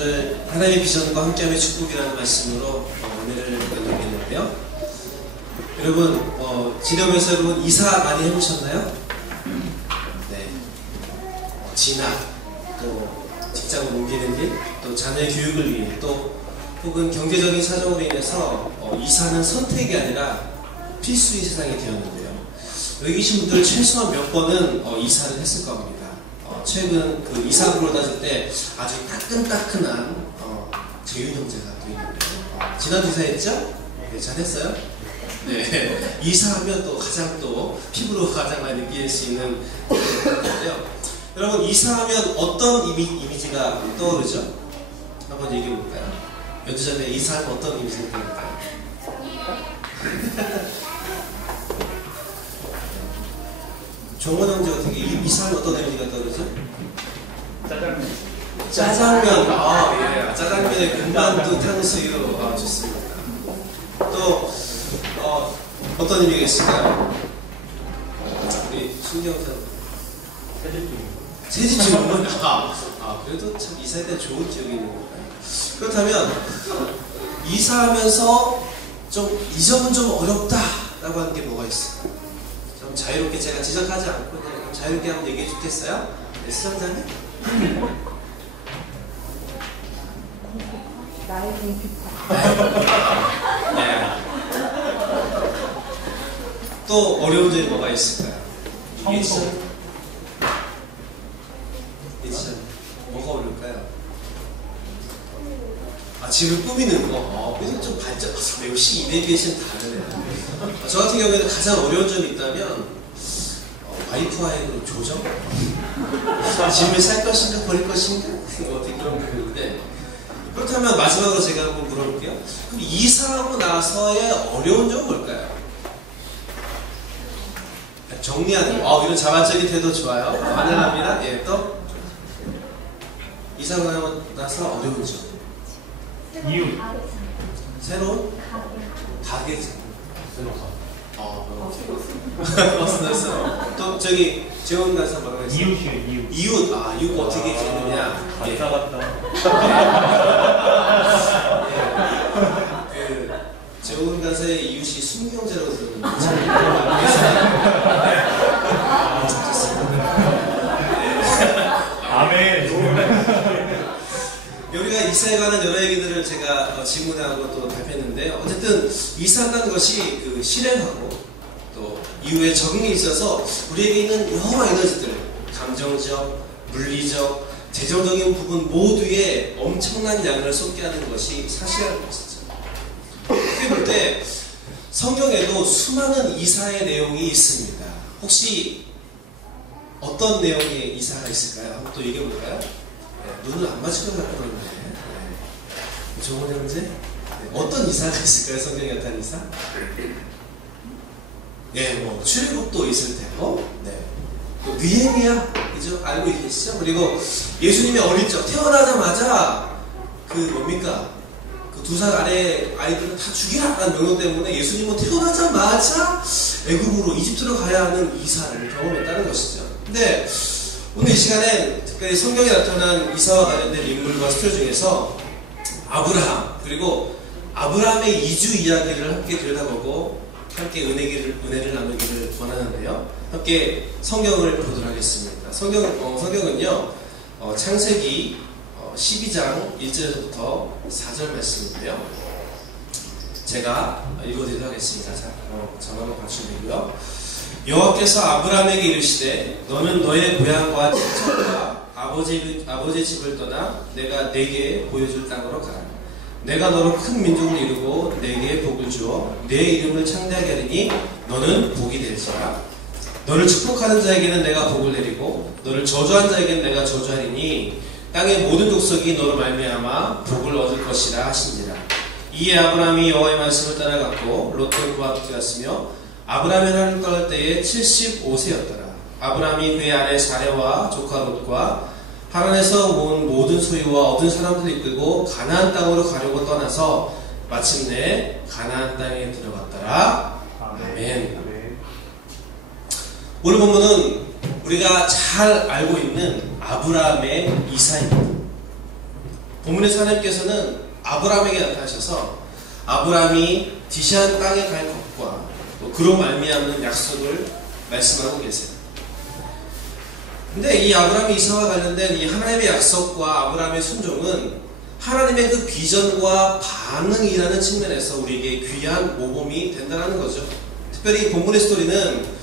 오늘 하나님의 비전과 함께함의 축복이라는 말씀으로 은혜를 나누겠는데요. 여러분 지내면서 여러분 이사 많이 해보셨나요? 네. 진학, 또 직장을 옮기는 일, 또 자녀의 교육을 위해, 또 혹은 경제적인 사정으로 인해서 이사는 선택이 아니라 필수의 세상이 되었는데요. 여기 계신 분들 최소한 몇 번은 이사를 했을 겁니다. 최근 그 이사부로 따질 때 아주 따끈따끈한 재윤 형제가 또 있는데요. 지난주 이사했죠? 네, 잘했어요? 네. 이사하면 또 가장 또 피부로 가장 많이 느낄 수 있는 건데요. 여러분 이사하면 어떤 이미지가 떠오르죠? 한번 얘기해 볼까요? 몇 주 전에 이사하면 어떤 이미지가 떠오를까요? 종원 형제 어떻게 이사하면 어떤 이미지가 떠오르죠? 짜장면. 짜장면. 예. 짜장면에 군만두 탕수육. 좋습니다. 또 어떤 의미가 있을까요? 우리 신경사 새집 주문. 그래도 참 이사할 때 좋은 기억이 있는 건가요? 그렇다면 이사하면서 좀 이 점은 좀 어렵다라고 하는 게 뭐가 있어요? 좀 자유롭게 제가 지적하지 않고 그냥 자유롭게 한번 얘기해 주겠어요? 네, 수장자님? 나의 컴퓨터. 네. 또 어려운 점이 뭐가 있을까요? 청소. 뭐가 어려울까요? 집을 꾸미는 거. 그래서 좀 반전. 역시 이내비에이션 다르네요. 저 같은 경우에는 가장 어려운 점이 있다면 와이프와의 조정? 집을 살 것인가 버릴 것인가? 어떻게 그런 부분인데, 그렇다면 마지막으로 제가 한번 물어볼게요. 그럼 이사하고 나서의 어려운 점은 뭘까요? 정리하는 거. 이런 자만적인 태도 좋아요. 환영합니다. 예, 또 이사하고 나서 어려운 점. 이유. 새로운 가게. 또 저기 재원 가서 뭐라고 했어요? 이웃이요. 이웃. 이웃 어떻게 지내느냐. 간사 같다. 그 재원 가서의 이웃이 순경제라고 들었는데. 아멘. 여기가 이사에 관한 여러 얘기들을 제가 질문하고 또 답했는데, 어쨌든 이사한다는 것이 그 실행하고 또 이후에 적응에 있어서 우리에게 있는 여러 에너지들, 감정적, 물리적, 재정적인 부분 모두에 엄청난 양을 쏟게 하는 것이 사실이라는 것이죠. 그렇게 볼 때 성경에도 수많은 이사의 내용이 있습니다. 혹시 어떤 내용의 이사가 있을까요? 한번 또 얘기해 볼까요? 눈을 안 맞추고 그러는데. 좋은 형제? 어떤 이사가 있을까요? 성경에 나타난 이사? 출애굽도 있을 테고, 또 느헤미야, 그죠? 알고 계시죠? 그리고 예수님이 어릴 적 태어나자마자 뭡니까? 그 2살 아래 아이들은 다 죽이라라는 명령 때문에 예수님은 태어나자마자 애굽으로 이집트로 가야 하는 이사를 경험했다는 것이죠. 근데 오늘 이 시간에 특별히 성경에 나타난 이사와 관련된 인물과 스토리 중에서 아브라함, 그리고 아브라함의 이주 이야기를 함께 들여다보고 함께 은혜를 나누기를 원하는데요. 함께 성경을 보도록 하겠습니다. 성경은요, 창세기 12장 1절부터 4절 말씀인데요. 제가 읽어드리도록 하겠습니다. 전화로 받쳐드리고요. 여호와께서 아브라함에게 이르시되 너는 너의 고향과 친척과 아버지의 집을 떠나 내가 네게 보여줄 땅으로 가라. 내가 너로 큰 민족을 이루고 네게 복을 주어 내 이름을 창대하게 하리니 너는 복이 될지라. 너를 축복하는 자에게는 내가 복을 내리고 너를 저주한 자에게는 내가 저주하리니 땅의 모든 족속이 너로 말미암아 복을 얻을 것이라 하신지라. 이에 아브라함이 여호와의 말씀을 따라갔고 롯도 그와 함께 갔으며 아브라함이 하나님을 떠날 때에 75세였더라. 아브라함이 그의 아내 사레와 조카 롯과 하란에서 온 모든 소유와 얻은 사람들을 이끌고 가나안 땅으로 가려고 떠나서 마침내 가나안 땅에 들어갔더라. 아멘. 오늘 본문은 우리가 잘 알고 있는 아브라함의 이사입니다. 본문에서 하나님께서는 아브라함에게 나타나셔서 아브라함이 지시한 땅에 갈 것과 또 그로 말미암는 약속을 말씀하고 계세요. 근데 이 아브라함이 이삭과 관련된 이 하나님의 약속과 아브라함의 순종은 하나님의 그 비전과 반응이라는 측면에서 우리에게 귀한 모범이 된다는 거죠. 특별히 본문의 스토리는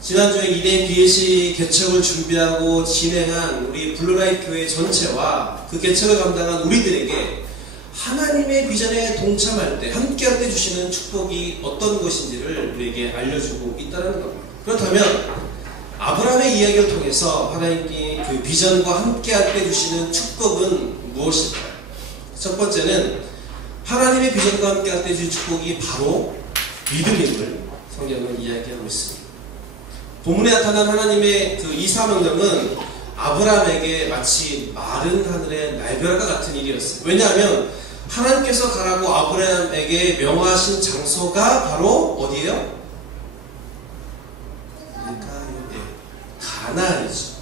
지난주에 2대 BAC 개척을 준비하고 진행한 우리 블루라이트 교회 전체와 그 개척을 감당한 우리들에게 하나님의 비전에 동참할 때, 함께할 때 주시는 축복이 어떤 것인지를 우리에게 알려주고 있다는 겁니다. 그렇다면 아브라함의 이야기를 통해서 하나님께 그 비전과 함께할 때 주시는 축복은 무엇일까요? 첫 번째는 하나님의 비전과 함께할 때 주신 축복이 바로 믿음임을 성경은 이야기하고 있습니다. 본문에 나타난 하나님의 그 이사 명령은 아브라함에게 마치 마른 하늘의 날벼락과 같은 일이었어요. 왜냐하면 하나님께서 가라고 아브라함에게 명하신 장소가 바로 어디예요? 가나안이죠.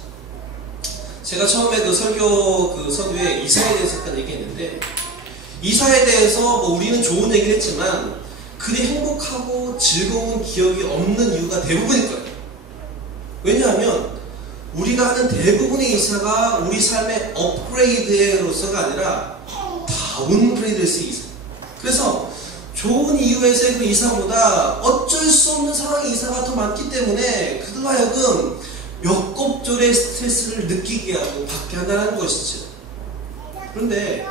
제가 처음에 그 서두에 이사에 대해서 잠깐 얘기했는데, 이사에 대해서 뭐 우리는 좋은 얘기를 했지만 그리 행복하고 즐거운 기억이 없는 이유가 대부분일 거예요. 왜냐하면 우리가 하는 대부분의 이사가 우리 삶의 업그레이드로서가 아니라 다운그레이드에서의 이사. 그래서 좋은 이유에서의 그 이사보다 어쩔 수 없는 상황의 이사가 더 많기 때문에 그들로 하여금 몇 곱절의 스트레스를 느끼게 하고 받게 한다는 것이죠. 그런데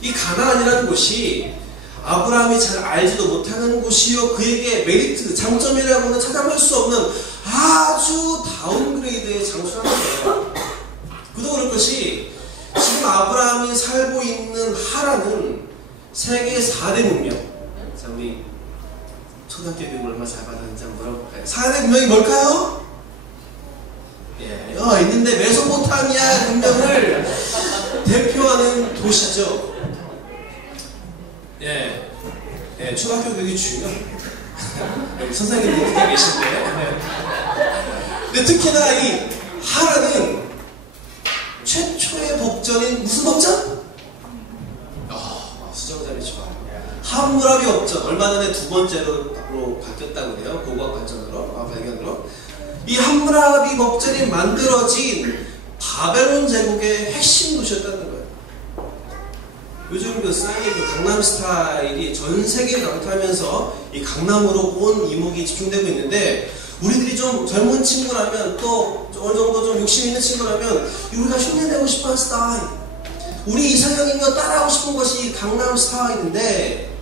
이 가나안이라는 곳이 아브라함이 잘 알지도 못하는 곳이요, 그에게 메리트, 장점이라고는 찾아볼 수 없는 아주 다운그레이드의 장소라는 거예요. 그도 그럴 것이 지금 아브라함이 살고 있는 하란은 세계 4대 문명. 자, 우리 초등학교 교육을 얼마나 잘 받았는지 한번 물어볼까요? 4대 문명이 뭘까요? 예, 있는데 메소포타미아 문명을 대표하는 도시죠. 초등학교 교육이 중요해요. 여기 선생님들이 듣고 계신데. 근데 특히나 이 하란은 최초의 법전인 무슨 법전? 수정자리 좋아요. 함무라비 법전. 얼마 전에 두 번째로 바뀌었다고 해요. 고고학 발전으로, 발견으로. 이 함무라비 법전이 만들어진 바벨론 제국의 핵심 도시였다는 거예요. 요즘 그 싸이 그 강남 스타일이 전 세계를 강타하면서 이 강남으로 온 이목이 집중되고 있는데, 우리들이 좀 젊은 친구라면, 또 어느 정도 좀 욕심 있는 친구라면 우리가 흉내내고 싶어하는 스타일, 우리 이상형이며 따라하고 싶은 것이 강남 스타일인데,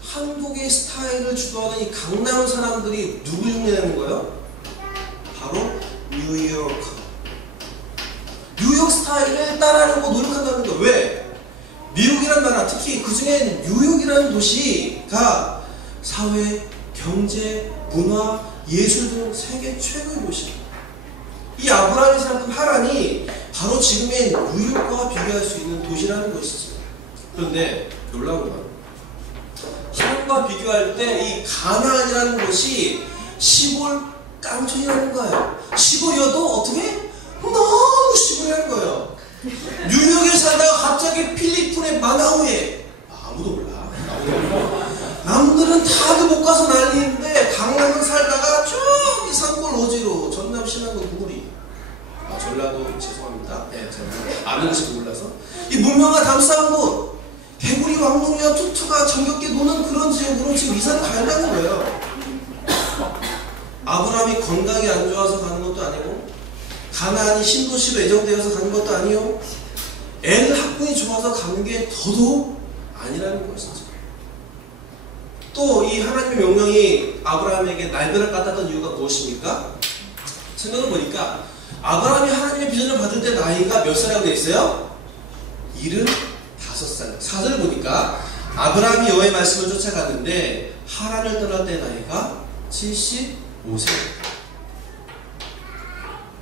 한국의 스타일을 주도하는 이 강남 사람들이 누구 흉내내는 거예요? 바로 뉴욕 스타일을 따라하려고 노력한다는 거예요. 왜? 미국이란 나라, 특히 그 중에 뉴욕이라는 도시가 사회, 경제, 문화, 예술 등 세계 최고의 도시예요. 이 아브라함이 살았던 하란이 바로 지금의 뉴욕과 비교할 수 있는 도시라는 것이죠. 그런데 놀라운 건 하란과 비교할 때 이 가나안이라는 곳이 시골 깡촌이라는 거예요. 시골이어도 어떻게? 너무 시골이라는 거예요. 뉴욕에 살다가 갑자기 필리핀의 마나우에, 아무도 몰라. 남들은 다들 못 가서 난리인데 강남을 살다가 저기 산골 오지로 전남 신안군 구구리, 전라도 죄송합니다. 제가 아는 곳이 몰라서 이 문명과 담쌓은 곳, 개구리 왕눈이와 투투가 정겹게 노는 그런 지역으로 지금 이사를 가려는 거예요. 아브라함이 건강이 안 좋아서 가는 것도 아니고, 가나안이 신도시로 예정되어서 가는 것도 아니요, 애들 학군이 좋아서 가는 게 더더욱 아니라는 것이죠. 또 이 하나님의 명령이 아브라함에게 날벼락 같았던 이유가 무엇입니까? 생각을 보니까 아브라함이 하나님의 비전을 받을 때 나이가 몇 살이라고 되어 있어요? 75살. 사절을 보니까 아브라함이 여호와의 말씀을 쫓아갔는데 하란을 떠날 때 나이가 75세.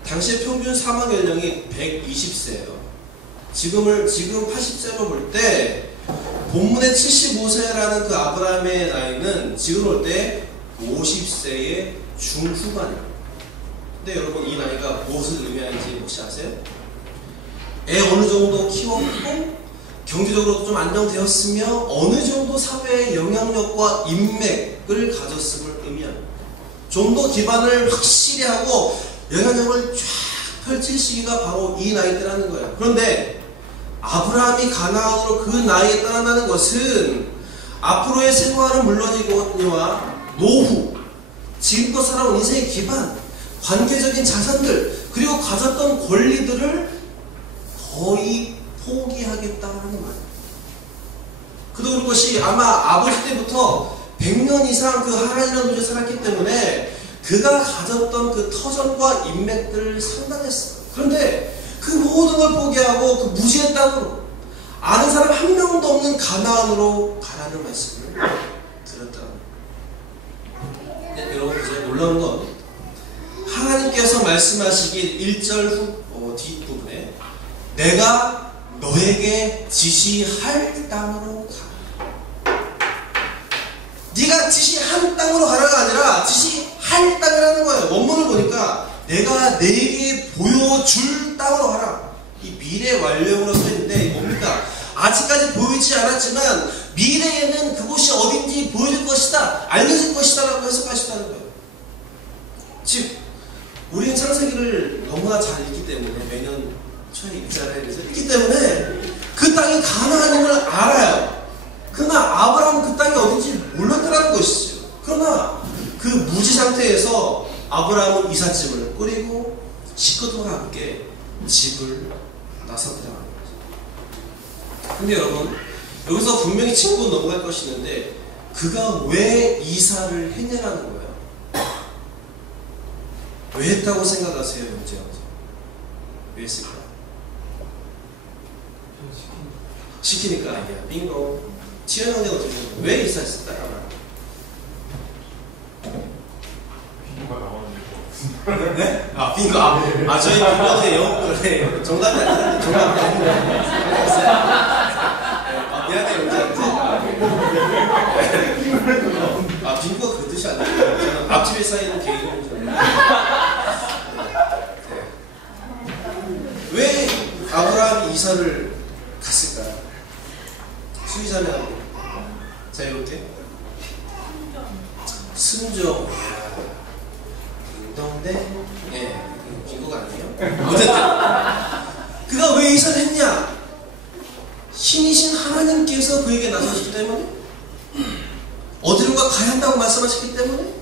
당시의 평균 사망 연령이 120세예요. 지금 80세로 볼 때 본문의 75세라는 그 아브라함의 나이는 지금 올 때 50세의 중후반입니다. 근데 여러분, 이 나이가 무엇을 의미하는지 혹시 아세요? 애 어느 정도 키웠고 경제적으로 좀 안정되었으며 어느 정도 사회의 영향력과 인맥을 가졌음을 의미합니다. 좀 더 기반을 확실히 하고 영향력을 쫙 펼칠 시기가 바로 이 나이 때라는 거예요. 그런데 아브라함이 가나안으로 그 나이에 떠난다는 것은 앞으로의 생활은 물론이거니와 노후, 지금껏 살아온 인생의 기반, 관계적인 자산들, 그리고 가졌던 권리들을 거의 포기하겠다는 말이에요. 그도 그럴 것이 아마 아버지 때부터 100년 이상 그 하란이라는 도시에 살았기 때문에 그가 가졌던 그 터전과 인맥들 상당했어요. 그런데 그 모든 걸 포기하고 그 무지의 땅으로, 아는 사람 한 명도 없는 가나안으로 가라는 말씀을 들었다. 네, 여러분 이제 놀라운 건 하나님께서 말씀하시길 1절 뒷부분에 내가 너에게 지시할 땅으로 가라. 네가 지시한 땅으로 가라가 아니라 지시할 땅이라는 거예요. 원문을 보니까 내가 네게 보여줄 땅으로 가라. 이 미래 완료형으로 써있는데 뭡니까? 아직까지 보이지 않았지만 미래에는 그곳이 어딘지 보여줄 것이다, 알려질 것이다 라고 해석하시다는 거예요. 즉 우리는 창세기를 너무나 잘 읽기 때문에 매년 초에 읽잖아요. 그래서 읽기 때문에 그 땅이 가나안임을 알아요. 그러나 아브라함은 그 땅이 어딘지 몰랐다는 것이죠. 그러나 그 무지 상태에서 아브라함은 이삿짐을 꾸리고 식구들과 함께 집을 나섰더라는 거죠. 근데 여러분, 여기서 분명히 짚고 넘어갈 것이 있는데 그가 왜 이사를 했냐라는 거예요. 왜 했다고 생각하세요, 영재 형제? 왜 했을까? 시키니까 아니야. 빙고. 지현 형제가 어떻게 생각해요? 왜 이사했을까? 빙고가 나오는데 네? 아, 빙고. 저희 빙고는 영어를 정답이 아니라 정답이 아닌데. 미안해요, 영재. 빙고가 그 뜻이 아니에요. 저는 앞집에 쌓이는 개인적인 줄 왜 아브라함이 이사를 갔을까요? 수의자매하고. 자, 이렇게 순종. 운동대. 예, 빙고가 아니에요. 어쨌든 그가 왜 이사를 했냐? 신이신 하나님께서 그에게 나서셨기 때문에, 어디론가 가야 한다고 말씀하셨기 때문에,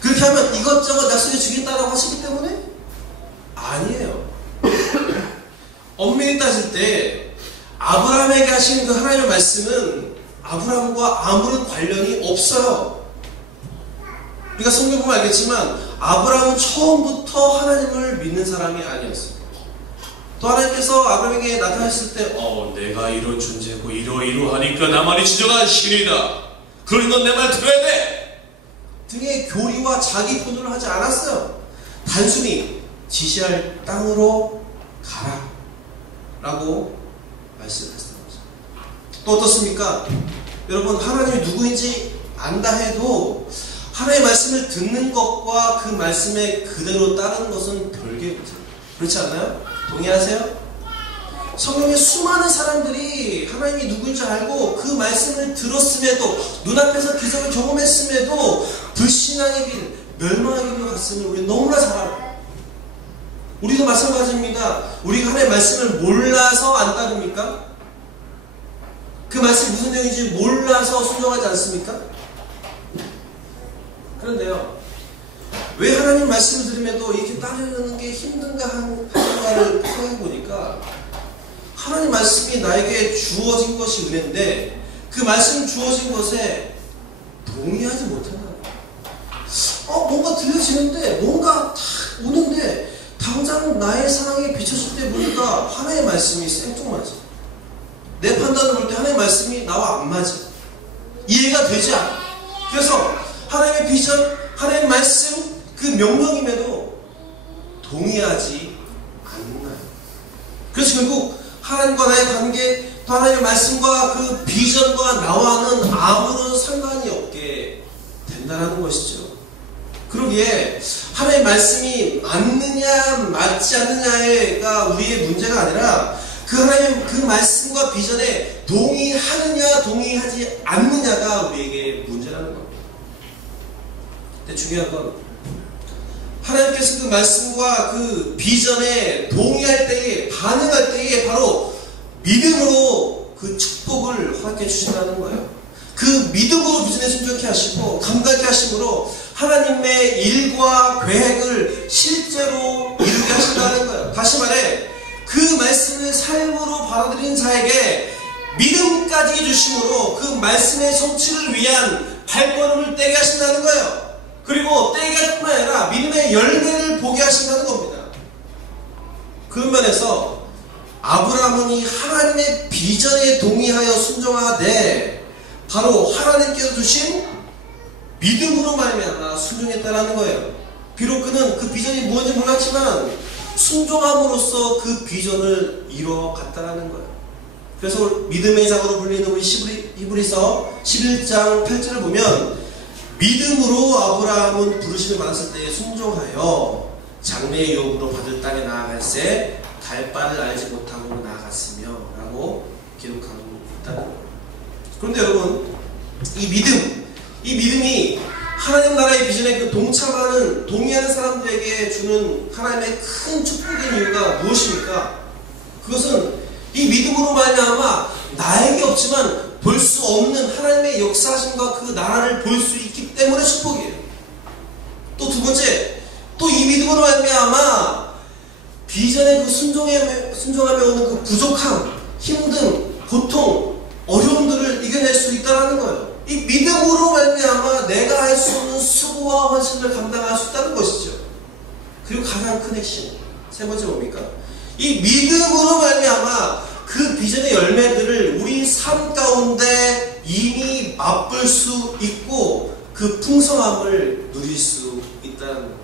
그렇게 하면 이것저것 약속해 주겠다라고 하시기 때문에? 아니에요. 엄밀히 따질 때 아브라함에게 하신 그 하나님의 말씀은 아브라함과 아무런 관련이 없어요. 우리가 성경 보면 알겠지만 아브라함은 처음부터 하나님을 믿는 사람이 아니었어요. 또 하나님께서 아브라함에게 나타나셨을 때 내가 이런 존재고 이러이러하니까 나만이 지정한 신이다, 그러니 넌 내 말 들어야 돼 등의 교리와 자기 분노를 하지 않았어요. 단순히 지시할 땅으로 가라 라고 말씀하셨던 거죠. 또 어떻습니까? 여러분, 하나님이 누구인지 안다 해도 하나님의 말씀을 듣는 것과 그 말씀에 그대로 따르는 것은 별개의 거죠. 그렇지 않나요? 동의하세요? 성경에 수많은 사람들이 하나님이 누구인지 알고 그 말씀을 들었음에도, 눈앞에서 기적을 경험했음에도 불신앙의 길, 멸망의 길로 갔음을 우리 너무나 잘 알아요. 우리도 마찬가지입니다. 우리가 하나님의 말씀을 몰라서 안 따릅니까? 그 말씀이 무슨 내용인지 몰라서 순종하지 않습니까? 그런데요, 왜 하나님 말씀을 들음에도 이렇게 따르는 게 힘든가 하는가를 생각해보니까 하나님 말씀이 나에게 주어진 것이 은혜인데 그 말씀 주어진 것에 동의하지 못한다. 뭔가 들려지는데, 뭔가 탁 오는데 당장 나의 상황에 비춰질 때 보니까 하나님의 말씀이 생뚱맞아. 내 판단을 볼 때 하나님의 말씀이 나와 안 맞아. 이해가 되지 않아. 그래서 하나님의 비전, 하나님의 말씀, 그 명령임에도 동의하지 않나요. 그래서 결국 하나님과 나의 관계, 또 하나님의 말씀과 그 비전과 나와는 아무런 상관이 없게 된다는 것이죠. 그러기에 하나님의 말씀이 맞느냐 맞지 않느냐가 우리의 문제가 아니라 그 하나님 그 말씀과 비전에 동의하느냐 동의하지 않느냐가 우리에게 문제라는 겁니다. 근데 중요한 건 하나님께서 그 말씀과 그 비전에 동의할 때에 반응할 때에 바로 믿음으로 그 축복을 허락해 주신다는 거예요. 그 믿음으로 비전에 순종케 하시고 감당케 하심으로 하나님의 일과 계획을 실제로 이루게 하신다는 거예요. 다시 말해 그 말씀을 삶으로 받아들이는 자에게 믿음까지 주심으로 그 말씀의 성취를 위한 발걸음을 떼게 하신다는 거예요. 그리고 떼기가 뿐만 아니라 믿음의 열매를 보게 하신다는 겁니다. 그런 면에서 아브라함은 이 하나님의 비전에 동의하여 순종하되 바로 하나님께서 주신 믿음으로 말미암아 순종했다라는 거예요. 비록 그는 그 비전이 무엇인지 몰랐지만 순종함으로써 그 비전을 이뤄갔다라는 거예요. 그래서 믿음의 장으로 불리는 우리 히브리서 11장 8절을 보면 믿음으로 아브라함은 부르심을 받았을 때에 순종하여 장래의 유업으로 받을 땅에 나아갈새 갈 바를 알지 못하고 나아갔으며 라고 기록하고 있다는 거예요. 그런데 여러분 이 믿음이 하나님 나라의 비전에 그 동의하는 사람들에게 주는 하나님의 큰 축복의 이유가 무엇입니까? 그것은 이 믿음으로 말미암아 나에게 없지만 볼 수 없는 하나님의 역사하심과 그 나라를 볼 수 있기 때문에 축복이에요. 또 두 번째, 또 이 믿음으로 말미암아 비전의 그 순종하며 오는 그 부족함, 힘듦, 고통, 어려움들을 이겨낼 수 있다는 거예요. 이 믿음으로 말미암아 내가 할 수 없는 수고와 헌신을 감당할 수 있다는 것이죠. 그리고 가장 큰 핵심, 세 번째 뭡니까? 이 믿음으로 말미암아 그 비전의 열매들을 우리 삶 가운데 이미 맛볼 수 있고 그 풍성함을 누릴 수 있다는 거예요.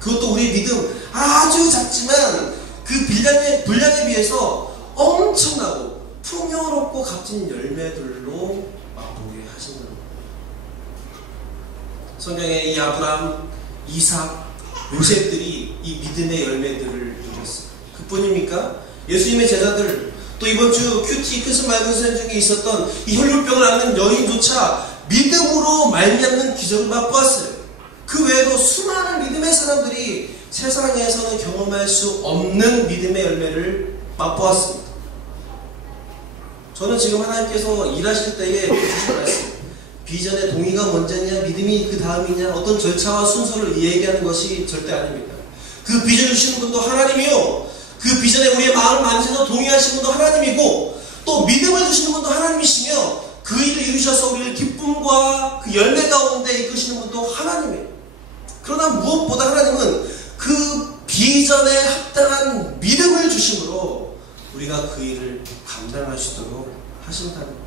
그것도 우리 믿음 아주 작지만 그 분량에 비해서 엄청나고 풍요롭고 값진 열매들로 맛보게 하신다는 거예요. 성경에 이 아브라함, 이삭, 요셉들이 이 믿음의 열매들을 누렸어요. 그뿐입니까? 예수님의 제자들, 또 이번 주 큐티 크리스마스 말고 선생 중에 있었던 이 혈류병을 앓는 여인조차 믿음으로 말미암는 기적을 맛보았어요. 그 외에도 수많은 믿음의 사람들이 세상에서는 경험할 수 없는 믿음의 열매를 맛보았습니다. 저는 지금 하나님께서 일하실 때에 주신 말씀, 비전의 동의가 먼저냐 믿음이 그 다음이냐 어떤 절차와 순서를 얘기하는 것이 절대 아닙니다. 그 비전을 주시는 분도 하나님이요, 그 비전에 우리의 마음을 만지셔서 동의하시는 분도 하나님이고 또 믿음을 주시는 분도 하나님이시며 그 일을 이루셔서 우리를 기쁨과 그 열매 가운데 이끄시는 분도 하나님이에요. 그러나 무엇보다 하나님은 그 비전에 합당한 믿음을 주심으로 우리가 그 일을 감당할 수 있도록 하신다는 거예요.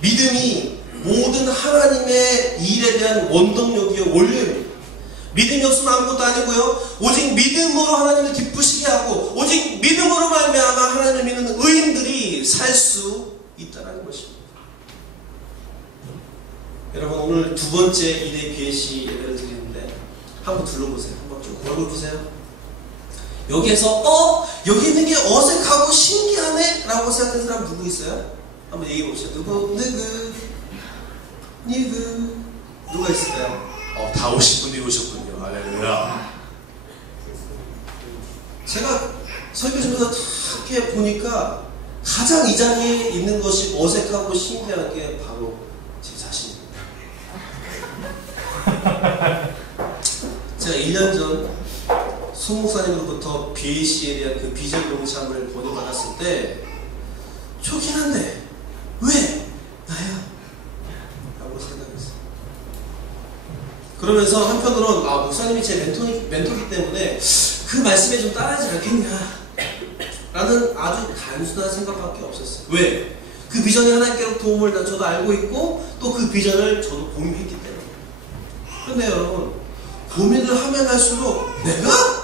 믿음이 모든 하나님의 일에 대한 원동력이요 원료입니다. 믿음이 없으면 아무것도 아니고요. 오직 믿음으로 하나님을 기쁘시게 하고 오직 믿음으로 말미암아 하나님을 믿는 의인들이 살 수 있다는 것입니다. 여러분 오늘 두 번째 2대 BAC 예배를 드리는데 한번 둘러보세요. 한번 좀 얼굴 보세요. 여기에서 여기 있는 게 어색하고 신기하네 라고 생각하는 사람 누구 있어요? 한번 얘기해 봅시다. 누구 누가 있을까요? 다 오신 분이 오셨군요. 할렐루야. 제가 설교 중에서 이렇게 보니까 가장 이 자리에 있는 것이 어색하고 신기한 게 바로 제 자신입니다. 제가 1년 전 손 목사님으로부터 BAC에 대한 그 비전 동참을 보내받았을 때 좋긴 한데 왜 나야? 라고 생각했어요. 그러면서 한편으로는 목사님이 제 멘토이기 때문에 그 말씀에 좀 따르지 않겠냐 라는 아주 단순한 생각밖에 없었어요. 왜? 그 비전이 하나님께로 도움을 저도 알고 있고 또 그 비전을 저도 공유했기 때문에. 그런데 여러분 고민을 하면 할수록 내가?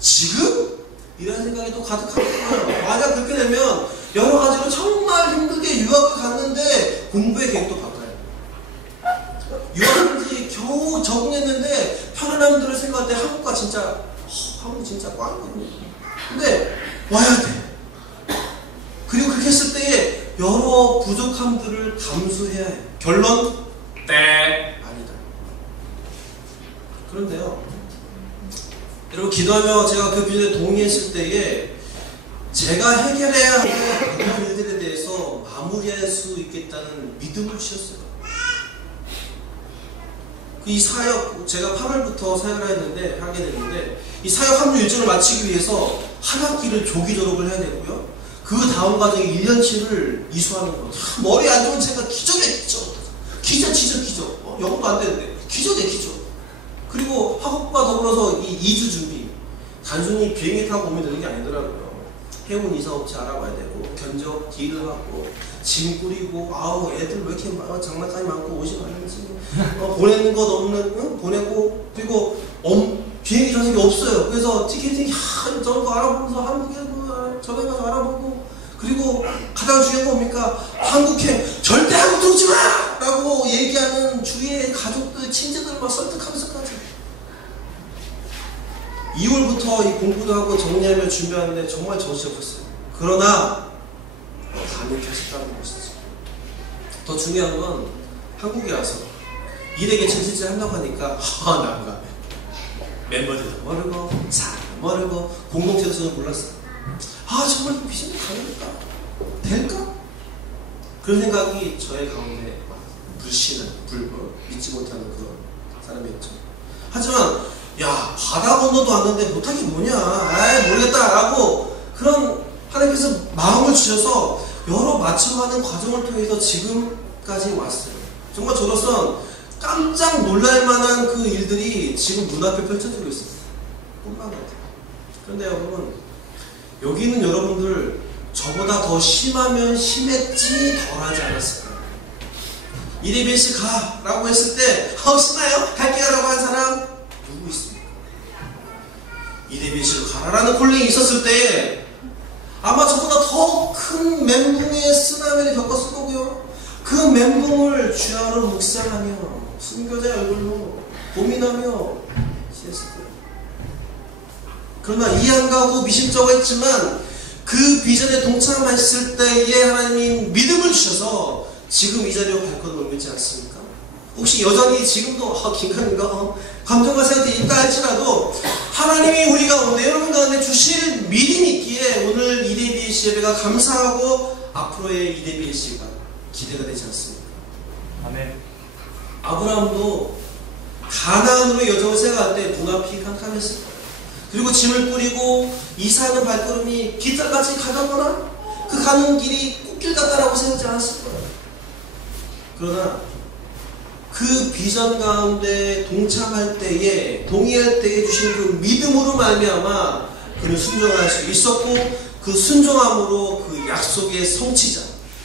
지금? 이런 생각이 또 가득하거든요. 만약 그렇게 되면 여러 가지로 정말 힘들게 유학을 갔는데 공부의 계획도 바꿔요. 유학한지 겨우 한국 적응했는데 편안함들을 생각할 때 한국과 진짜 한국 진짜 꽝이거든요. 근데 와야 돼. 그리고 그렇게 했을 때에 여러 부족함들을 감수해야 해. 결론 아니다. 그런데요, 여러분 기도하며 제가 그 비전에 동의했을 때에 제가 해결해야 할 그런 일들에 대해서 마무리할 수 있겠다는 믿음을 주셨어요. 이 사역, 제가 8월부터 사역을 하게 됐는데, 이 사역 합류 일정을 마치기 위해서 한 학기를 조기 졸업을 해야 되고요. 그 다음 과정에 1년치를 이수하는 거. 머리 안 좋은 제가 기적이야, 기적. 영어도 안 되는데. 기적이야. 그리고 학업과 더불어서 이 2주 준비. 단순히 비행기 타고 오면 되는 게 아니더라고요. 해운 이사업체 알아봐야 되고, 견적 딜을 하고, 짐 꾸리고, 아우, 애들 왜 이렇게 장난감이 많고 옷이 많은지, 보내는 것 없는, 보내고, 그리고, 비행기 좌석이 없어요. 그래서 티켓팅, 저런 거 알아보면서 한국에 저에 가서 알아보고, 그리고 가장 중요한 건 뭡니까? 한국행, 절대 한국 들어오지 마! 라고 얘기하는 주위의 가족들, 친지들을 막 설득하면서까지. 2월부터 이 공부도 하고 정리하며 준비하는데 정말 정신이 없었어요. 그러나 감격했었다는 것이지. 더 중요한 건 한국에 와서 일에 개척 실제 한다고 하니까 난감해. 멤버들도 모르고 사람도 모르고 공동체도 전혀 몰랐어요. 정말 비전이 가능할까? 될까? 그런 생각이 저의 가운데 불신한, 믿지 못하는 그런 사람이었죠. 하지만 바다 건너도 왔는데 못한 게 뭐냐, 모르겠다 라고 그런 하나님께서 마음을 주셔서 여러 맞춰가는 과정을 통해서 지금까지 왔어요. 정말 저로선 깜짝 놀랄만한 그 일들이 지금 눈앞에 펼쳐지고 있어요. 뿐만 같아요. 그런데 여러분, 여기 있는 여러분들 저보다 더 심하면 심했지 덜하지 않았을까요? 이래비씨 가 라고 했을 때 신나요? 갈게요 라고 한 사람 누구 있습니까? 이래비씨로 가라라는 콜링이 있었을 때에 아마 저보다 더 큰 멘붕의 쓰나미를 겪었을 거고요. 그 멘붕을 주야로 묵상하며 순교자의 얼굴로 고민하며 지냈을 거예요. 그러나 이해 안 가고 미심쩍어 했지만 그 비전에 동참했을 때에 하나님이 믿음을 주셔서 지금 이 자리로 발걸음을 옮기지 않습니까? 혹시 여전히 지금도 긴가민가 감정과 생각이 있다 할지라도 하나님이 우리 가운데 여러분 가운데 주실 믿음이 있기에 오늘 이데비에시 예배가 감사하고 앞으로의 이데비에시가 기대가 되지 않습니까? 아멘. 아브라함도 가나안으로의 여정을 생각할 때 눈앞이 캄캄했을 거예요. 그리고 짐을 뿌리고 이사하는 발걸음이 깃털같이 가다거나 그 가는 길이 꽃길 같다라고 생각하지 않았을 거예요. 그러나 그 비전 가운데 동참할 때에 동의할 때에 주신 그 믿음으로 말미암아 그는 순종할 수 있었고 그 순종함으로 그 약속의 성취자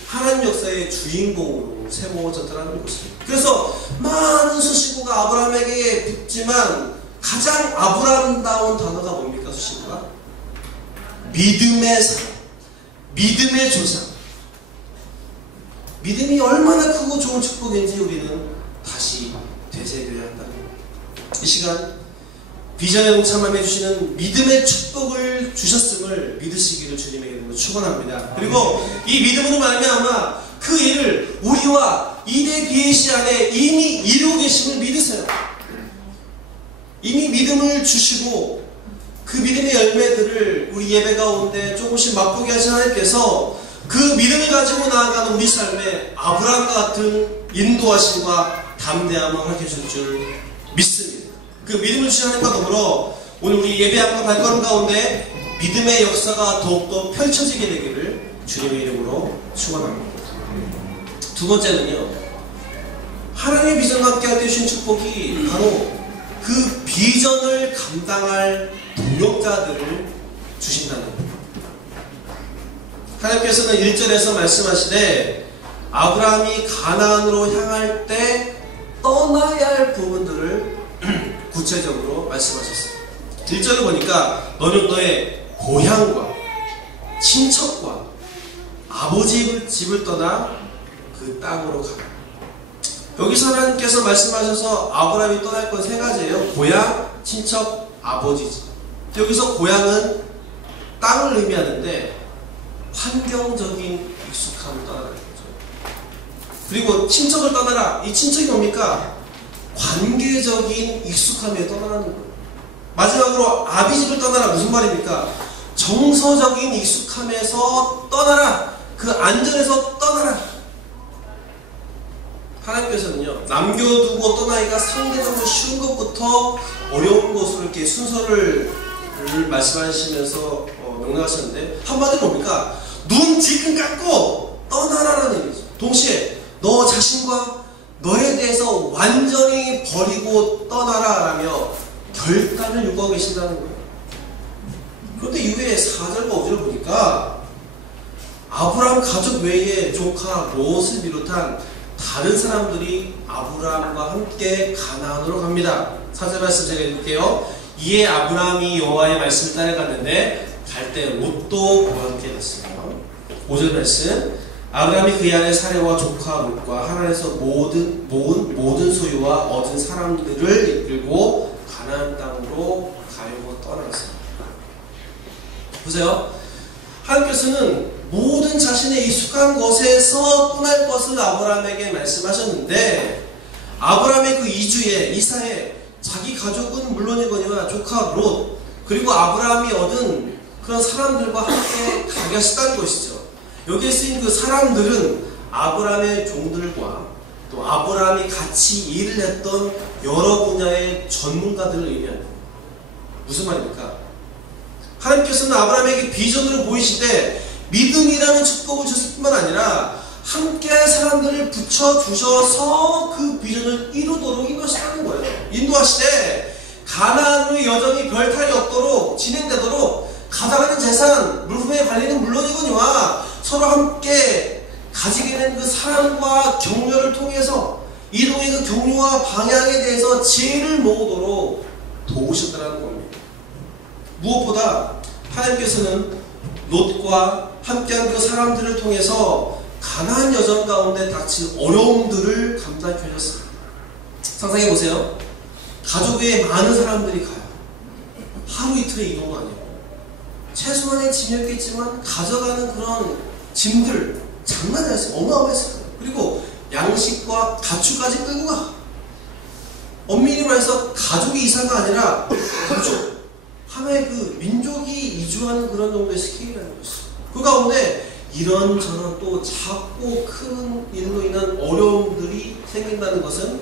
하나님 역사의 주인공으로 세워졌다는 것입니다. 그래서 많은 수식어가 아브라함에게 붙지만 가장 아브라함다운 단어가 뭡니까? 수식어가 믿음의 사람, 믿음의 조상. 믿음이 얼마나 크고 좋은 축복인지 우리는 다시 되새겨야 한다는 것. 이 시간 비전에 동참함 해주시는 믿음의 축복을 주셨음을 믿으시기를 주님에게 축원합니다. 그리고 이 믿음으로 말미암아 그 일을 우리와 이데비에시 안에 이미 이루고 계심을 믿으세요. 이미 믿음을 주시고 그 믿음의 열매들을 우리 예배 가운데 조금씩 맛보게 하신 하나님께서 그 믿음을 가지고 나아가는 우리 삶에 아브라함과 같은 인도하심과 담대함을 허락해 줄 줄 믿습니다. 그 믿음을 주신 하나님과 더불어 오늘 우리 예배함과 발걸음 가운데 믿음의 역사가 더욱더 펼쳐지게 되기를 주님의 이름으로 축원합니다. 두 번째는요, 하나님의 비전과 함께 할 때 주신 축복이 바로 그 비전을 감당할 동역자들을 주신다는 겁니다. 하나님께서는 1절에서 말씀하시되 아브라함이 가나안으로 향할 때 떠나야 할 부분들을 구체적으로 말씀하셨어요. 1절을 보니까 너는 너의 고향과 친척과 아버지 집을 떠나 그 땅으로 가라. 여기서 하나님께서 말씀하셔서 아브라함이 떠날 건 세 가지예요. 고향, 친척, 아버지지. 여기서 고향은 땅을 의미하는데 환경적인 익숙함을 떠나는 거죠. 그리고 친척을 떠나라. 이 친척이 뭡니까? 관계적인 익숙함에 떠나는 거예요. 마지막으로 아비집을 떠나라. 무슨 말입니까? 정서적인 익숙함에서 떠나라. 그 안전에서 떠나라. 하나님께서는요, 남겨두고 떠나기가 상대적으로 쉬운 것부터 어려운 것으로 이렇게 순서를 말씀하시면서 명령하셨는데, 한마디로 뭡니까? 눈 지금 감고 떠나라라는 얘기죠. 동시에 너 자신과 너에 대해서 완전히 버리고 떠나라라며 결단을 요구하고 계신다는 거예요. 그런데 이후에 4절과 5절을 보니까 아브라함 가족 외에 조카 롯을 비롯한 다른 사람들이 아브라함과 함께 가나안으로 갑니다. 4절 말씀 제가 읽을게요. 이에 아브라함이 여호와의 말씀을 따라갔는데 갈 때 롯도 그와 함께 갔습니다. 5절 말씀. 아브라함이 그의 아내 사레와 조카 롯과 하란에서 모든 소유와 얻은 사람들을 이끌고 가나안 땅으로 가려고 떠나갔습니다. 보세요. 하나님께서는 모든 자신의 익숙한 것에서 떠날 것을 아브라함에게 말씀하셨는데, 아브라함의 그 이사에 자기 가족은 물론이거니와 조카 롯, 그리고 아브라함이 얻은 그런 사람들과 함께 가게 하셨다는 것이죠. 여기에 쓰인 그 사람들은 아브라함의 종들과 또 아브라함이 같이 일을 했던 여러 분야의 전문가들을 의미합니다. 무슨 말입니까? 하나님께서는 아브라함에게 비전을 보이시되 믿음이라는 축복을 주실 뿐만 아니라 함께 사람들을 붙여주셔서 그 비전을 이루도록 인도하시라는 거예요. 인도하시되 가나안으로 여전히 별탈이 없도록 진행되도록 가져가는 재산, 물품의 관리는 물론이거니와 서로 함께 가지게 된 그 사랑과 격려를 통해서 이동의 그 경로와 방향에 대해서 지혜를 모으도록 도우셨다는 겁니다. 무엇보다 하나님께서는 롯과 함께한 그 사람들을 통해서 가나안 여정 가운데 닥칠 어려움들을 감당케 하셨습니다. 상상해 보세요. 가족 외에 많은 사람들이 가요. 하루 이틀의 이동은 아니고 최소한의 짐이었겠지만 가져가는 그런 짐들 장난이 아니었어요. 어마어마했을 거예요. 그리고 양식과 가축까지 끌고 가. 엄밀히 말해서 가족이 이사가 아니라 가족, 하나의 그 민족이 이주하는 그런 정도의 스케일이라는 것이죠. 그 가운데 이런저런 또 작고 큰 일로 인한 어려움들이 생긴다는 것은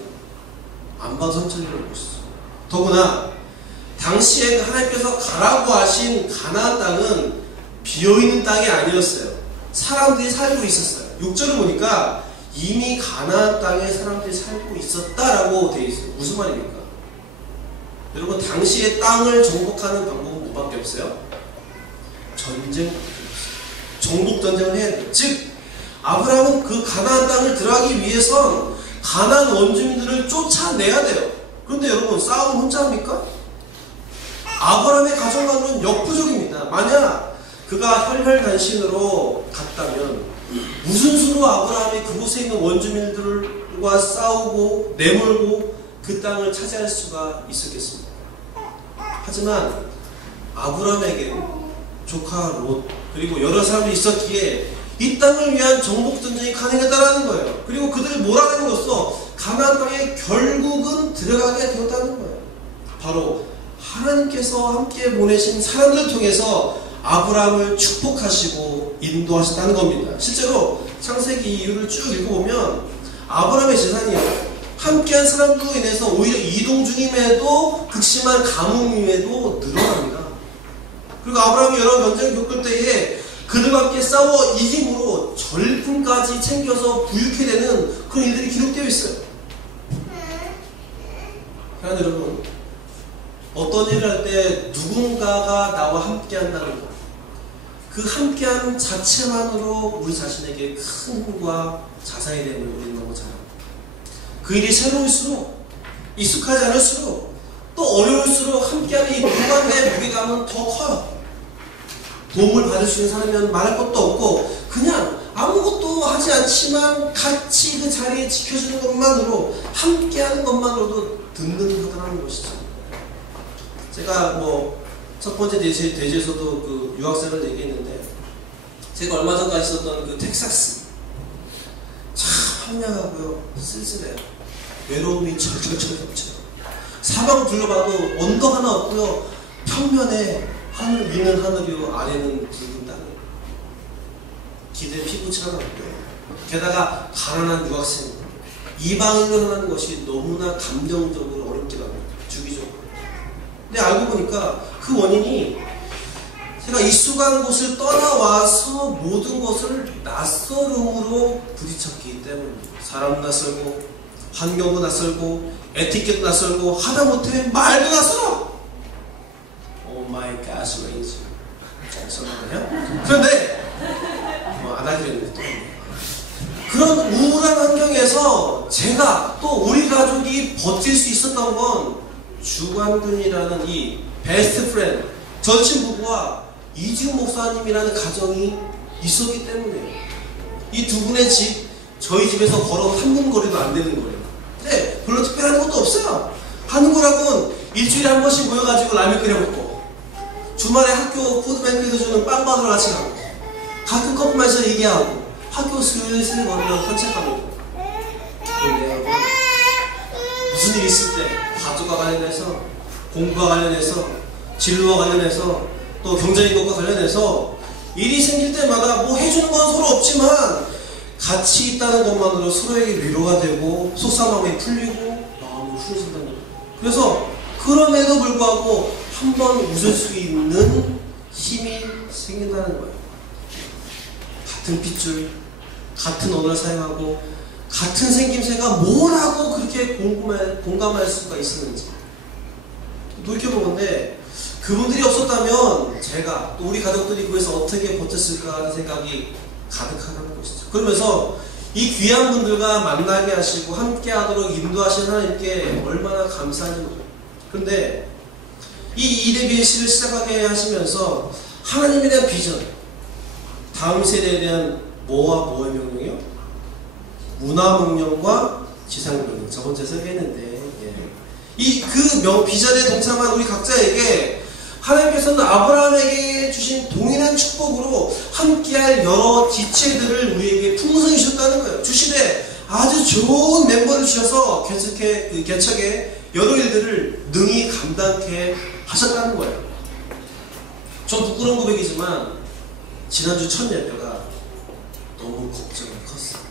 안방선천이라는 것이죠. 더구나 당시에 하나님께서 가라고 하신 가나안 땅은 비어있는 땅이 아니었어요. 사람들이 살고 있었어요. 6절을 보니까 이미 가나안 땅에 사람들이 살고 있었다라고 되어 있어요. 무슨 말입니까? 여러분, 당시에 땅을 정복하는 방법은 뭐밖에 없어요? 전쟁. 정복 전쟁을 해야 돼요. 즉 아브라함은 그 가나안 땅을 들어가기 위해선 가나안 원주민들을 쫓아내야 돼요. 그런데 여러분, 싸움 혼자 합니까? 아브라함의 가정과는 역부족입니다. 만약 그가 혈혈단신으로 갔다면 무슨 수로 아브라함이 그곳에 있는 원주민들과 싸우고 내몰고 그 땅을 차지할 수가 있었겠습니까? 하지만 아브라함에게 조카 롯 그리고 여러 사람들이 있었기에 이 땅을 위한 정복전쟁이 가능했다는 거예요. 그리고 그들을 몰아내는것으로 가나안 땅에 결국은 들어가게 되었다는 거예요. 바로 하나님께서 함께 보내신 사람들을 통해서 아브라함을 축복하시고 인도하셨다는 겁니다. 실제로 창세기 이유를 쭉 읽어보면 아브라함의 재산이요, 함께한 사람들로 인해서 오히려 이동 중임에도 극심한 가뭄임에도 늘어납니다. 그리고 아브라함이 여러 전쟁을 겪을 때에 그들과 함께 싸워 이김으로 절품까지 챙겨서 부유케 되는 그런 일들이 기록되어 있어요. 그러나 여러분, 어떤 일을 할 때 누군가가 나와 함께 한다는 것, 그 함께함 자체만으로 우리 자신에게 큰 힘과 자산이 되는 우리는 너무 잘 압니다. 그 일이 새로울수록, 익숙하지 않을수록, 또 어려울수록 함께하는 이 공간의 무게감은 더 커요. 도움을 받을 수 있는 사람이면 말할 것도 없고 그냥 아무것도 하지 하지 않지만 같이 그 자리에 지켜주는 것만으로, 함께하는 것만으로도 든든하다는 것이죠. 제가 뭐 첫 번째 대지에서도 그 유학생을 얘기했는데, 제가 얼마 전까지 있었던 그 텍사스, 참 황량하고요, 쓸쓸해요. 외로움이 철철철 넘쳐요. 사방 둘러봐도 언덕 하나 없고요, 평면에 하늘 위는 하늘이고 아래는 붉은 땅이에요. 기대 피부처럼 없고요. 게다가 가난한 유학생, 이방인을 하는 것이 너무나 감정적으로 어렵기도 합니다. 주기적으로. 근데 알고 보니까 그 원인이, 제가 익숙한 곳을 떠나와서 모든 것을 낯설음으로 부딪혔기 때문입니다. 사람 낯설고, 환경도 낯설고, 에티켓도 낯설고, 하다못해 말도 낯설어! 오 마이 갓, 레이즈. 낯설어요? 그런데, 뭐 안 하기로 했는데 또. 그런 우울한 환경에서 제가 또 우리 가족이 버틸 수 있었던 건 주관근이라는 이 베스트 프렌드, 절친 부부와 이지훈 목사님이라는 가정이 있었기 때문에, 이 두 분의 집, 저희 집에서 걸어 3분 거리도 안 되는 거예요. 근데 별로 특별한 것도 없어요. 하는 거라고는 일주일에 한 번씩 모여가지고 라면 끓여 먹고, 주말에 학교 푸드뱅크에서 주는 빵 받으러 같이 가고, 가끔 커피 마셔서 얘기하고, 학교 슬슬 걸으면 산책하고. 그런데 무슨 일이 있을 때 가족과 관련해서, 공부와 관련해서, 진로와 관련해서, 또 경제인 것과 관련해서 일이 생길 때마다 뭐 해주는 건 서로 없지만 같이 있다는 것만으로 서로에게 위로가 되고 속상함이 풀리고 마음이 후해진다는 거예요. 그래서 그럼에도 불구하고 한번 웃을 수 있는 힘이 생긴다는 거예요. 같은 핏줄, 같은 언어를 사용하고 같은 생김새가 뭐라고 그렇게 공감할 수가 있었는지 돌이켜보건데, 그분들이 없었다면 제가 또 우리 가족들이 그에서 어떻게 버텼을까 하는 생각이 가득하다는 것이죠. 그러면서 이 귀한 분들과 만나게 하시고 함께 하도록 인도하신 하나님께 얼마나 감사한지 모르겠어요. 그런데 이 EWC를 시작하게 하시면서 하나님에 대한 비전, 다음 세대에 대한 뭐와 뭐의 명령이요? 문화 명령과 지상 명령, 저번주에 소개했는데, 이 그 비전에 동참한 우리 각자에게 하나님께서는 아브라함에게 주신 동일한 축복으로 함께할 여러 지체들을 우리에게 풍성히 주셨다는 거예요. 주시되 아주 좋은 멤버를 주셔서 개척에 여러 일들을 능히 감당케 하셨다는 거예요. 전 부끄러운 고백이지만 지난주 첫 예배가 너무 걱정이 컸어요.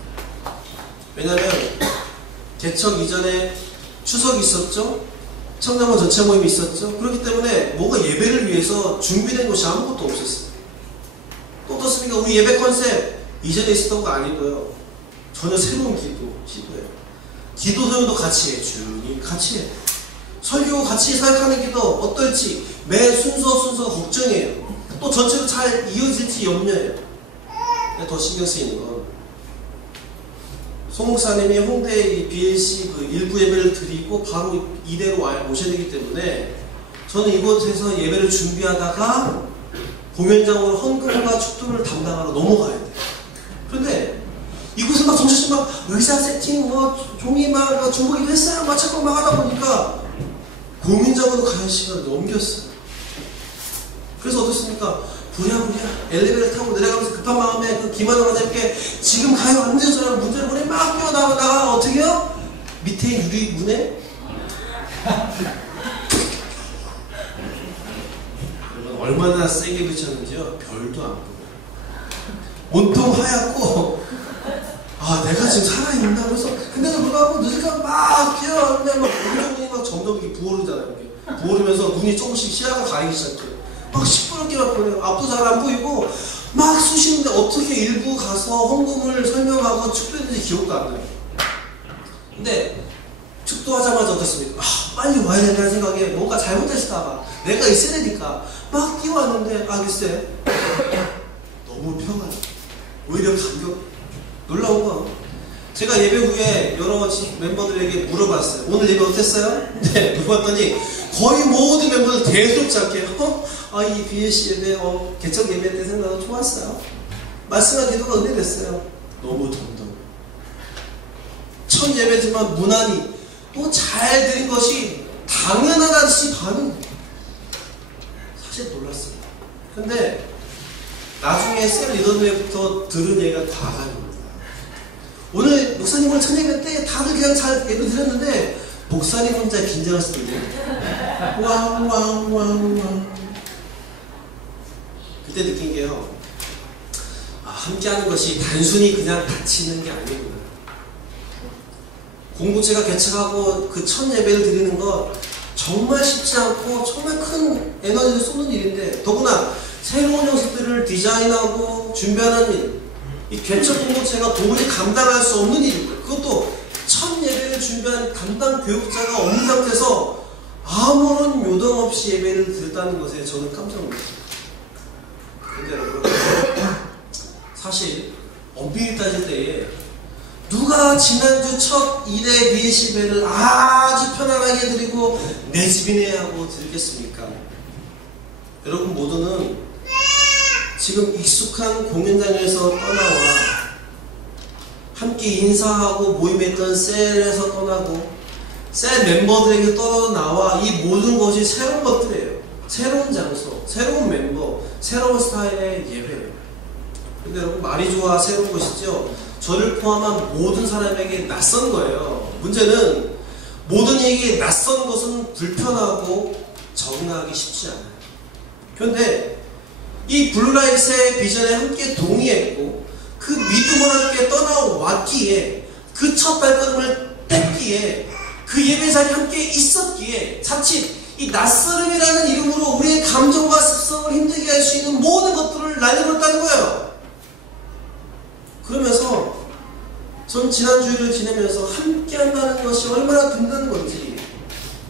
왜냐하면 개척 이전에 추석이 있었죠. 청남원 전체 모임이 있었죠. 그렇기 때문에 뭐가 예배를 위해서 준비된 것이 아무것도 없었어요. 또 어떻습니까? 우리 예배 컨셉 이전에 있었던 거 아니고요. 전혀 새로운 기도예요. 기도 소용도 같이 해. 주님 같이 해. 설교 같이 사역하는 기도 어떨지 매 순서 걱정이에요. 또 전체로 잘 이어질지 염려해요. 더 신경 쓰이는 건 송 목사님이 홍대 BLC 그 일부 예배를 드리고 바로 이대로 오셔야 되기 때문에 저는 이곳에서 예배를 준비하다가 공연장으로 헌금과 축도를 담당하러 넘어가야 돼요. 그런데 이곳은 막 정신없이 막 의자 세팅, 뭐 종이 막 중복이 했어요. 막 찾고 막 하다 보니까 공연장으로 가는 시간을 넘겼어요. 그래서 어떻습니까? 부랴부랴 엘리베이터 타고 내려가면서 급한 마음에 그 김하정 원장님께 지금 가요 안 되죠? 문제를 보내 막 뛰어나가 어떻게 해요? 밑에 유리 문에 여러분 얼마나 세게 붙였는지요? 별도 안 보고 온통 하얗고 아 내가 지금 살아있나? 그래서 근데도 불구하고 늦을까 막 뛰어나는데 막 눈이 막 점점 이렇게 부어오르잖아요. 이렇게 부어오르면서 눈이 조금씩 시야가 가리기 시작해요. 막 시끄럽게 막 보내요. 앞도 잘 안 보이고 막 쑤시는데 어떻게 일부 가서 헌금을 설명하고 축도했는지 기억도 안 나요. 근데 축도하자마자 어떻습니까? 아, 빨리 와야 된다는 생각에 뭔가 잘못됐을까봐 내가 있어야 되니까 막 뛰어왔는데 글쎄 너무 평안해. 오히려 감격. 놀라운 건 제가 예배 후에 여러 멤버들에게 물어봤어요. 오늘 예배 어땠어요? 네, 물어봤더니 거의 모든 멤버들 대수롭지 않게 이 BLC 예배 개척 예배 때 생각은 좋았어요. 말씀과 기도가 은혜됐어요. 너무 덤덤. 첫 예배지만 무난히 또 잘 드린 것이 당연하다듯이 반응. 사실 놀랐어요. 근데 나중에 셀 리더들부터 들은 얘기가 과감입니다. 오늘 목사님 오늘 첫 예배 때 다들 그냥 잘 예배 드렸는데 목사님 혼자 긴장하시던데 왕왕왕왕. 그때 느낀 게요, 함께하는 것이 단순히 그냥 바치는 게 아니구나. 공동체가 개척하고 그 첫 예배를 드리는 것 정말 쉽지 않고 정말 큰 에너지를 쏟는 일인데, 더구나 새로운 형식들을 디자인하고 준비하는 일, 이 개척 공동체가 도무지 감당할 수 없는 일이고요. 그것도 첫 예배를 준비한 담당 교육자가 없는 상태에서 아무런 요령 없이 예배를 드렸다는 것에 저는 깜짝 놀랐어요. 근데 여러분, 사실 엄밀히 따질 때에 누가 지난주 첫 1회 VS 예배를 아주 편안하게 드리고 내 집이네 하고 드리겠습니까? 여러분 모두는 지금 익숙한 공연장에서 떠나와 함께 인사하고 모임했던 셀에서 떠나고 셀 멤버들에게 떨어져 나와 이 모든 것이 새로운 것들이에요. 새로운 장소, 새로운 멤버, 새로운 스타일의 예배예요. 근데 여러분, 말이 좋아 새로운 것이죠. 저를 포함한 모든 사람에게 낯선 거예요. 문제는 모든 이에게 낯선 것은 불편하고 적응하기 쉽지 않아요. 그런데 이 블루라이트의 비전에 함께 동의했고 그 믿음을 함께 떠나왔기에, 그 첫 발걸음을 뗐기에, 그 예배 자리에 함께 있었기에 자칫 이 낯설음이라는 이름으로 우리의 감정과 습성을 힘들게 할 수 있는 모든 것들을 날려버렸다는 거예요. 그러면서 전 지난 주일을 지내면서 함께 한다는 것이 얼마나 든다는 건지,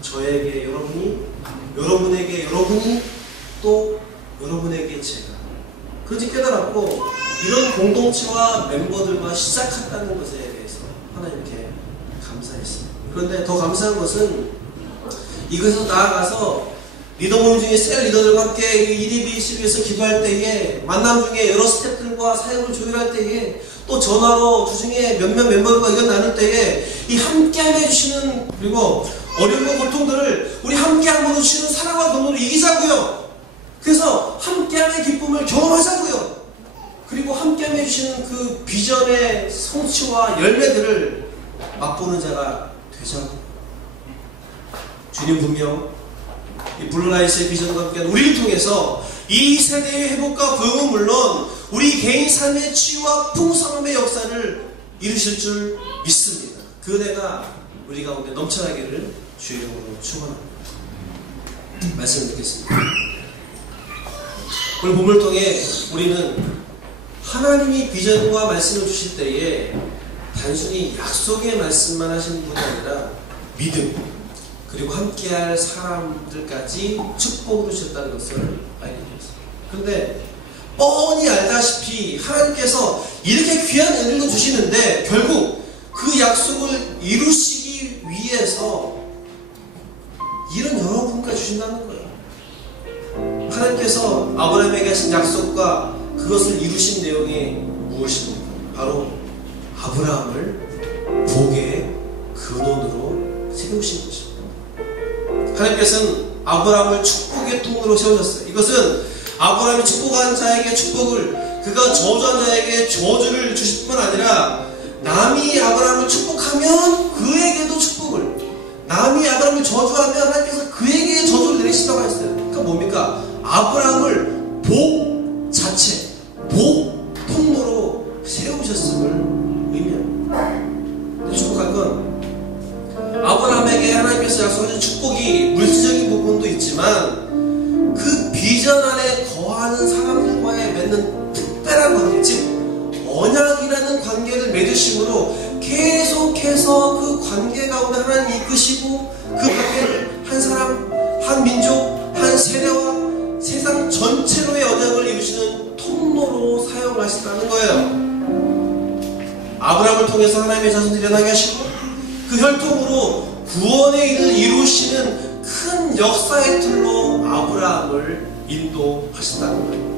저에게 여러분이, 여러분에게 여러분이, 또 여러분에게 제가, 그런지 깨달았고, 이런 공동체와 멤버들과 시작했다는 것에 대해서 하나님께 감사했습니다. 그런데 더 감사한 것은 이것에서 나아가서 리더 모임 중에 셀 리더들과 함께 1위 BCB에서 기도할 때에, 만남 중에 여러 스태프들과 사역을 조율할 때에, 또 전화로 주중에 몇몇 멤버들과 의견 나눌 때에 이 함께함 해주시는, 그리고 어려움과 고통들을 우리 함께함으로 주시는 사랑과 공로로 이기자고요. 그래서 함께함의 기쁨을 경험하자고요. 그리고 함께함 해주시는 그 비전의 성취와 열매들을 맛보는 자가 되자고. 주님 분명 이 블루라이트의 비전과 함께하는 우리를 통해서 이 세대의 회복과 부흥은 물론 우리 개인 삶의 치유와 풍성함의 역사를 이루실 줄 믿습니다. 그 은혜가 우리 가운데 넘쳐나기를 주의 이름으로 축원합니다. 말씀을 듣겠습니다. 오늘 본문을 통해 우리는 하나님이 비전과 말씀을 주실 때에 단순히 약속의 말씀만 하시는 분이 아니라 믿음, 그리고 함께할 사람들까지 축복으로 주셨다는 것을 알게 되었습니다. 그런데 뻔히 알다시피 하나님께서 이렇게 귀한 은혜를 주시는데 결국 그 약속을 이루시기 위해서 이런 여러분까지 주신다는 거예요. 하나님께서 아브라함에게 하신 약속과 그것을 이루신 내용이 무엇입니까? 바로 아브라함을 복의 근원으로 세우신 것입니다. 하나님께서는 아브라함을 축복의 통으로 세우셨어요. 이것은 아브라함이 축복한 자에게 축복을, 그가 저주한 자에게 저주를 주실 뿐만 아니라 남이 아브라함을 축복하면 그에게도 축복을, 남이 아브라함을 저주하면 하나님께서 그에게 저주를 내리신다고 했어요. 그러니까 뭡니까? 아브라함을 복 자체, 복 통로로 세우셨음을 의미합니다. 축복할 건 아브라함에게 하나님께서 약속하신 축복이 물질적인 부분도 있지만 그 비전 안에 거하는 사람들과의 맺는 특별한 관계, 즉 언약이라는 관계를 맺으심으로 계속해서 그 관계 가운데 하나님이 이끄시고 그 관계를 한 사람, 한 민족, 한 세대와 세상 전체로의 언약을 이루시는 통로로 사용하신다는 거예요. 아브라함을 통해서 하나님의 자손들이 일어나게 하시고 그 혈통으로 구원의 일을 이루시는 큰 역사의 틀로 아브라함을 인도하신다는 거예요.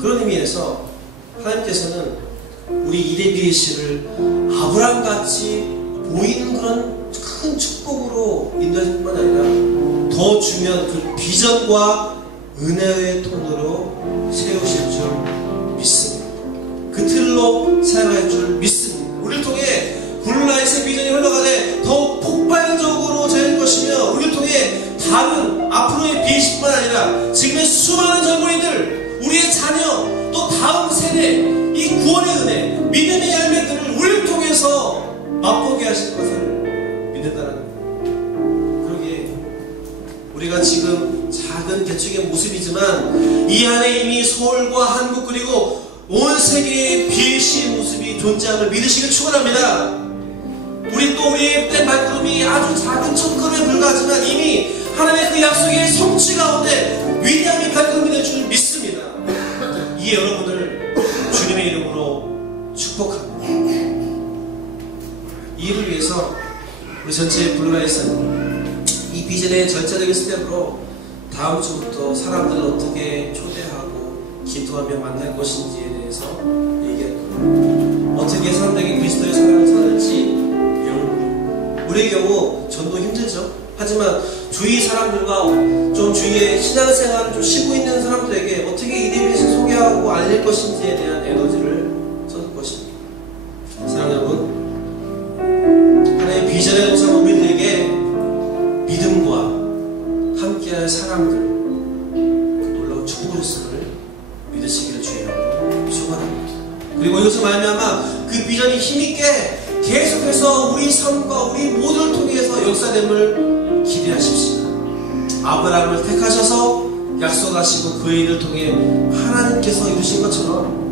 그런 의미에서 하나님께서는 우리 이대비의 씨를 아브라함같이 보이는 그런 큰 축복으로 인도할 뿐만 아니라 더 중요한 그 비전과 은혜의 통로로 세우실 줄 믿습니다. 그 틀로 사용할 줄 믿습니다. 우리를 통해 블루라이트의 비전이 흘러가되 더욱 폭발적으로 될 것이며 우리를 통해 다른 앞으로의 비전뿐만 아니라 지금의 수많은 젊은이들, 우리의 자녀, 또 다음 세대 이 구원의 은혜, 믿음의 열매들을 우리를 통해서 맛보게 하실 것을 믿는다는 그러기에 우리가 지금 작은 개척의 모습이지만 이 안에 이미 서울과 한국 그리고 온 세계의 BAC의 모습이 존재함을 믿으시길 축원합니다. 우리 또 우리의 발걸음이 아주 작은 첫걸음에 불과하지만 이미 하나님의 그 약속의 성취 가운데 위대함의 발걸음이 될 줄 믿습니다. 이 여러분을 주님의 이름으로 축복합니다. 이 일을 위해서 우리 전체 블루라이트는 이 비전의 절차적인 스텝으로 다음 주부터 사람들을 어떻게 초대하고 기도하며 만날 것인지에 대해서 얘기할 거예요. 어떻게 사람들에게 그리스도의 사랑을 전할지 배우는 우리의 경우 전도 힘들죠. 하지만 주위 사람들과 좀 주위의 신앙생활을 좀 쉬고 있는 사람들에게 어떻게 이대비를 소개하고 알릴 것인지에 대한 에너지를 쏟을 것입니다. 사랑하는 여러분, 하나님의 비전의 동상 우리들에게 믿음과 함께할 사람들 그 놀라운 축복을 줬음을 믿으시기를 주의 이름으로 축원합니다. 그리고 이것을 말미암아 그 비전이 힘있게 계속해서 우리 삶과 우리 모두를 통해서 역사됨을 기대하십시다. 아브라함을 택하셔서 약속하시고 그 일을 통해 하나님께서 이루신 것처럼